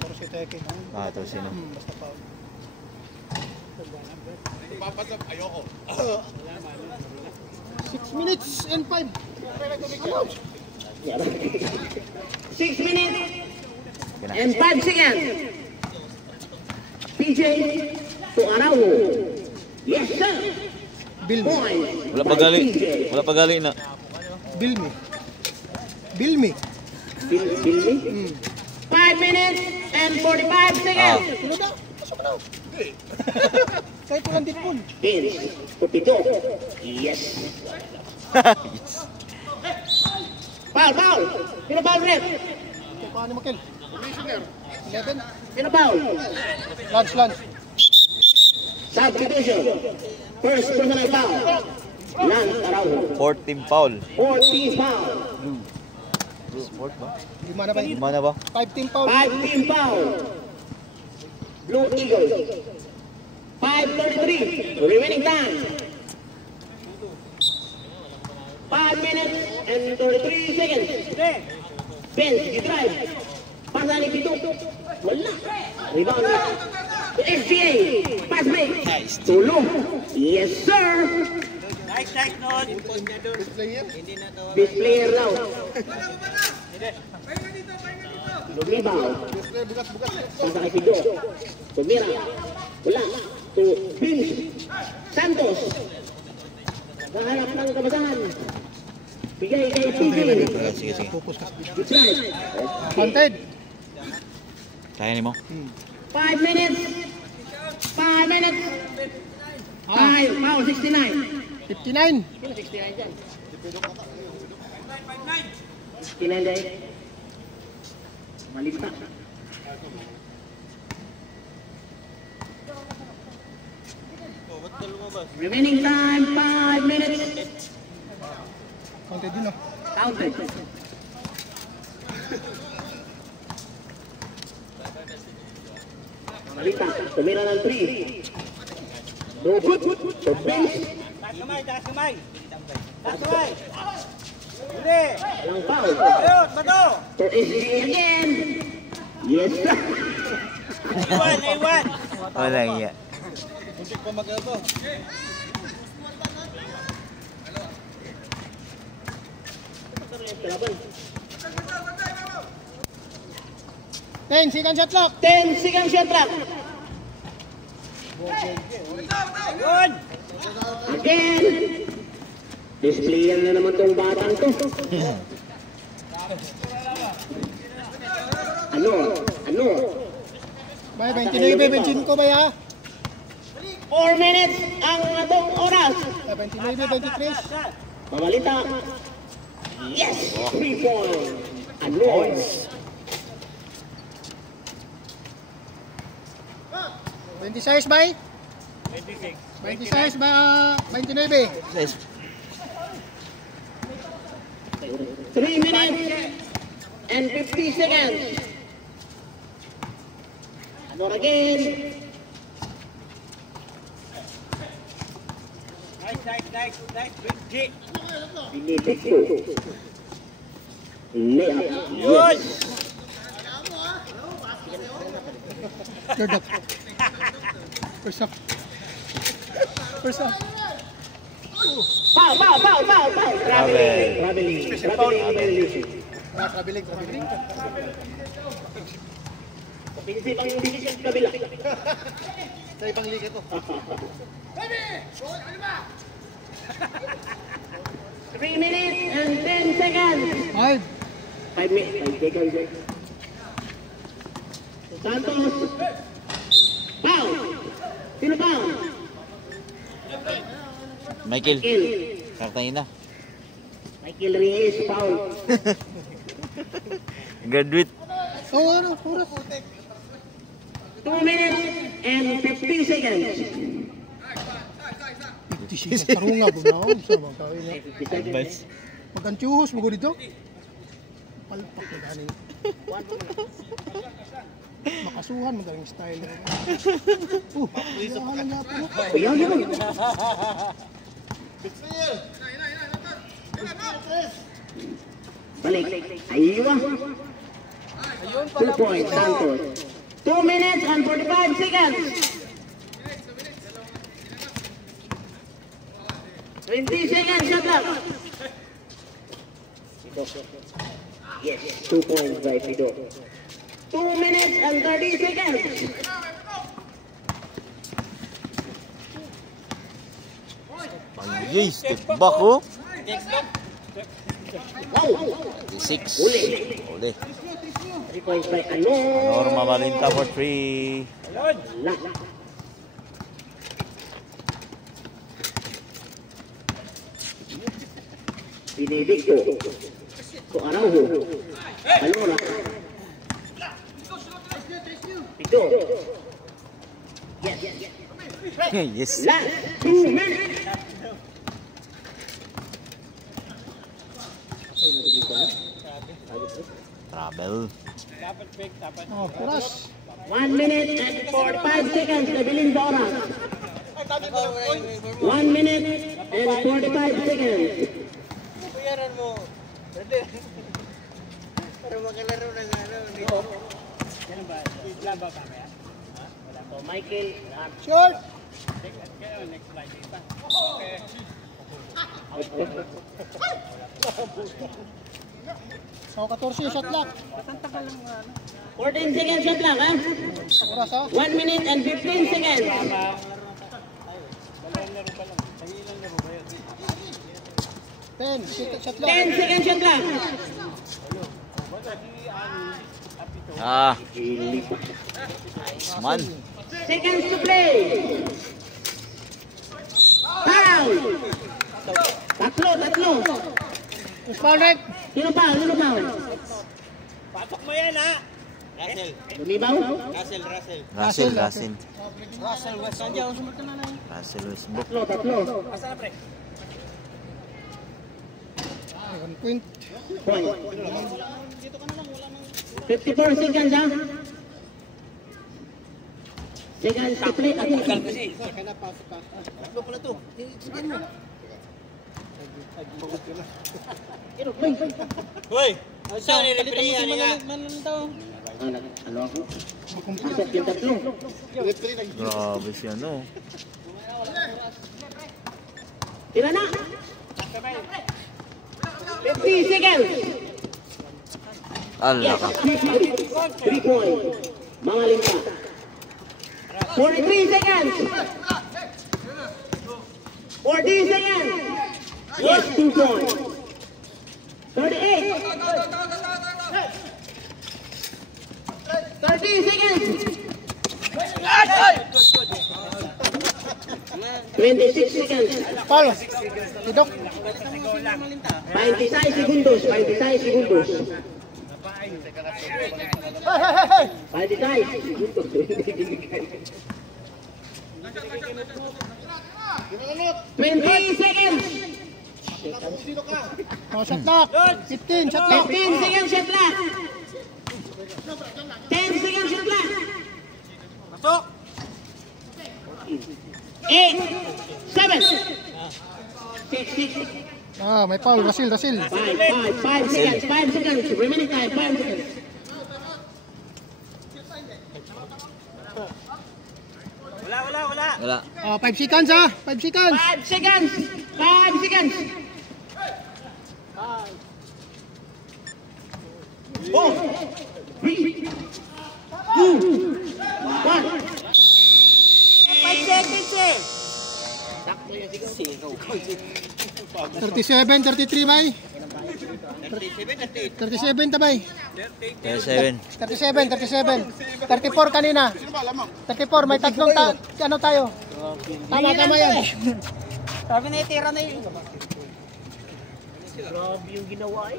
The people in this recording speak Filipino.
Pero si Teke. Ah, ito sino? Basta pa. Papasap, ayoko. 6 minutes and 5. 6 minutes and 5 seconds. PJ to Araujo. Yes, sir. Bill me. Point. Wala pa galing. Wala pa galing na. Bill me. Bill me. Bill me? 5 minutes and 45 seconds. Sino daw? Pasok daw. Kahit walang ditpon. Pins. Pupito. Yes. Yes. Foul. Sino foul, ref? Kaya paano Makel? 11. Sino foul? Lance. Substitution. First personal foul. Lance Araujo. 14 foul. 14 foul. Sport ba? 5 na ba? 5 na ba? 5 team foul. 5 team foul. Blue Eagles. 5:33. Remaining time. 5 minutes and 33 seconds. Benz, you drive. Pasa ni Pito. Wala. Rebound. To SGA. Pass break. Tulong. Yes, sir. Nice, Nod. This player now. Rebound. Pasa kay Pito. Tumira. Wala. To Vince Santos. Nahanap ng kabasahan. Bigay kay PJ. Sige. Focus ka. You drive. Counted. Kaya ni mo? 5 minutes. 5 minutes. 5. Foul, 69. 59. 69 dyan. 69 dahil. Malita. Remaining time, 5 minutes. Counted din Counted. Malita, tumira ng 3. No good. So bench. Taas kamay. Hindi. Walang foul. Ayun, bato. To SGA again. Yes, sir. Naiwan. Wala iya. Muntik pa mag-abo. 10 second shot clock. 10 seconds shot clock. Yun. Again. Displayan na naman tong batang to. Ano? Bay, 29-25 ba ya? 4 minutes ang atong oras. 29-23. Mamalita. Yes! 3 points. Ano? 26 bay? 26 ba? 29. 3 minutes and 50 seconds. Ano again? Nice. Big G. Binibig ko. Layup. Yun. Third up. First up. Foul. Traveling. Traveling. Pinisip ang decision sa kabila. Sa ibang liga to. 3 minutes and 10 seconds. 5. 5 minutes. 5 seconds. Santos. Foul. Sino foul? Michael. Michael. Kartahin na. Michael Reyes. Foul. Graduate. Ano? Oras. 2 minutes and 50 seconds. 50 seconds. Tarunga po na ako. Sa mga kawin na. 50 seconds. Advice. Pagkantyuhos mo ko dito. Palpak na ganing. Makasuhan, magaling style. Iyahan na po. Ayaw yun. Balik. Aywa. 2 points, Santos. 2 minutes and 45 seconds. 20 seconds, shot clock. Yes, 2 points by Fido. 2 minutes and 30 seconds. Ay, step back oh. Wow! 6. Uli. Uli. 3 points by Anor. Norma Malinta for 3. La. Benedicto. To Araujo. Alora. Ito. Yes. Yes. Last 2 minutes. Travel. Oh, kuras. 1 minute and 45 seconds. Nabiling sa oras. 1 minute and 45 seconds. Kuyaran mo. Para makalaro ng ano. Ganun ba? Laba kami ha? Wala po. Michael. Short. Next slide pa. Oh, 14 shot clock. 14 seconds shot lang, ha? Kuras oh. 1 minute and 15 seconds. 10 shot clock. 10 seconds shot lang. Ah. Man. Seconds to play. Foul. Tatlo. Foul rec. Sino pa? Pasok mo yan ha! Russell. Lumibaw? Russell. Russell. Russell West. Nandiyan, sumunod ka na lang. Russell Westbrook. Tatlo. Asa na pre? 1 point. Point. 54 seconds, ha? Seconds to play. Ano pala to? Hoy! Saan ni referee yan nga? Ano ako? Pasok yung tatlo. Grabe siya no. Tira na! 50 seconds! Allah ka. 3 points. Mga lingka. 43 seconds! 40 seconds! Yes, 2 points. 38! 30 seconds! 26 seconds! Foul. Tidok. 26 segundos. 26 segundos. 26 20 seconds! Oh, shot clock. 15 shot clock. 15 seconds shot clock! 10 seconds shot clock! Pasok! 8 7 6 Ah, may foul. Russell. 5 seconds. 5 seconds. Remaining time. 5 seconds. Wala. Wala. 5 seconds ha. 5 seconds. 5 seconds. 5 seconds. 4 3 2 1 5 seconds eh! 37, 33 bay. 37 tabay. 37. 37. 34 kanina. 34, may tatlong ano tayo. Tama yan. Sabi na itira na yun. Grabe yung ginawa eh.